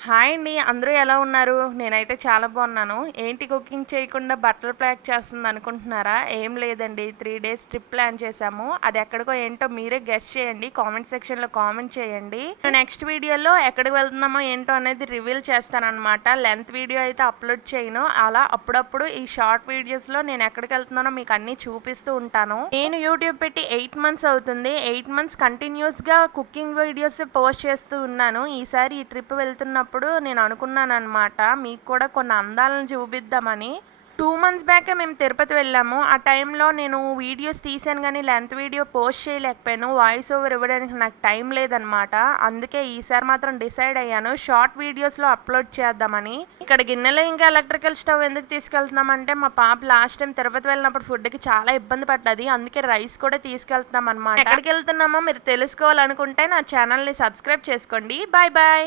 Hi అండి. అందరూ ఎలా ఉన్నారు? నేనైతే చాలా బాగున్నాను. ఏంటి కుకింగ్ చేయకుండా బట్టలు ప్యాక్ చేస్తుంది అనుకుంటున్నారా? ఏం లేదండి. 3 డేస్ ట్రిప్ ప్లాన్ చేశాము. అది ఎక్కడికో ఏంటో మీరే గెస్ చేయండి. కామెంట్ సెక్షన్‌లో కామెంట్ చేయండి. నెక్స్ట్ వీడియోలో ఎక్కడికి వెళ్తున్నామో ఏంటో అనేది రివీల్ చేస్తానన్నమాట. లెంత్ వీడియో అయితే అప్లోడ్ చేయను. అలా అప్పుడప్పుడు ఈ షార్ట్ వీడియోస్‌లో నేను ఎక్కడికి వెళ్తున్నానో మీకు అన్నీ చూపిస్తూ ఉంటాను. నేను యూట్యూబ్ పెట్టి 8 మంత్స్ అవుతుంది. 8 మంత్స్ కంటిన్యూస్‌గా కుకింగ్ వీడియోస్ పోస్ట్ చేస్తూ ఉన్నాను. ఈసారి ఈ ట్రిప్ వెళ్తున్నప్పుడు నేను అనుకున్నాననమాట మీకు కూడా కొన్ని అందాలను చూపిద్దామని. 2 మంత్స్ బ్యాకే మేము తిరుపతి వెళ్ళాము. ఆ టైంలో నేను వీడియోస్ తీశాను కానీ లెంత్ వీడియో పోస్ట్ చేయలేకపోయాను. వాయిస్ ఓవర్ ఇవ్వడానికి నాకు టైం లేదనమాట. అందుకే ఈసారి మాత్రం డిసైడ్ అయ్యాను షార్ట్ వీడియోస్లో అప్లోడ్ చేద్దామని. ఇక్కడ గిన్నెలో ఇంకా ఎలక్ట్రికల్ స్టవ్ ఎందుకు తీసుకెళ్తున్నామంటే మా పాప లాస్ట్ టైం తిరుపతి వెళ్ళినప్పుడు ఫుడ్కి చాలా ఇబ్బంది పడ్డది. అందుకే రైస్ కూడా తీసుకెళ్తున్నాం అనమాట. ఎక్కడికి వెళ్తున్నామో మీరు తెలుసుకోవాలనుకుంటే నా ఛానల్ని సబ్స్క్రైబ్ చేసుకోండి. Bye bye.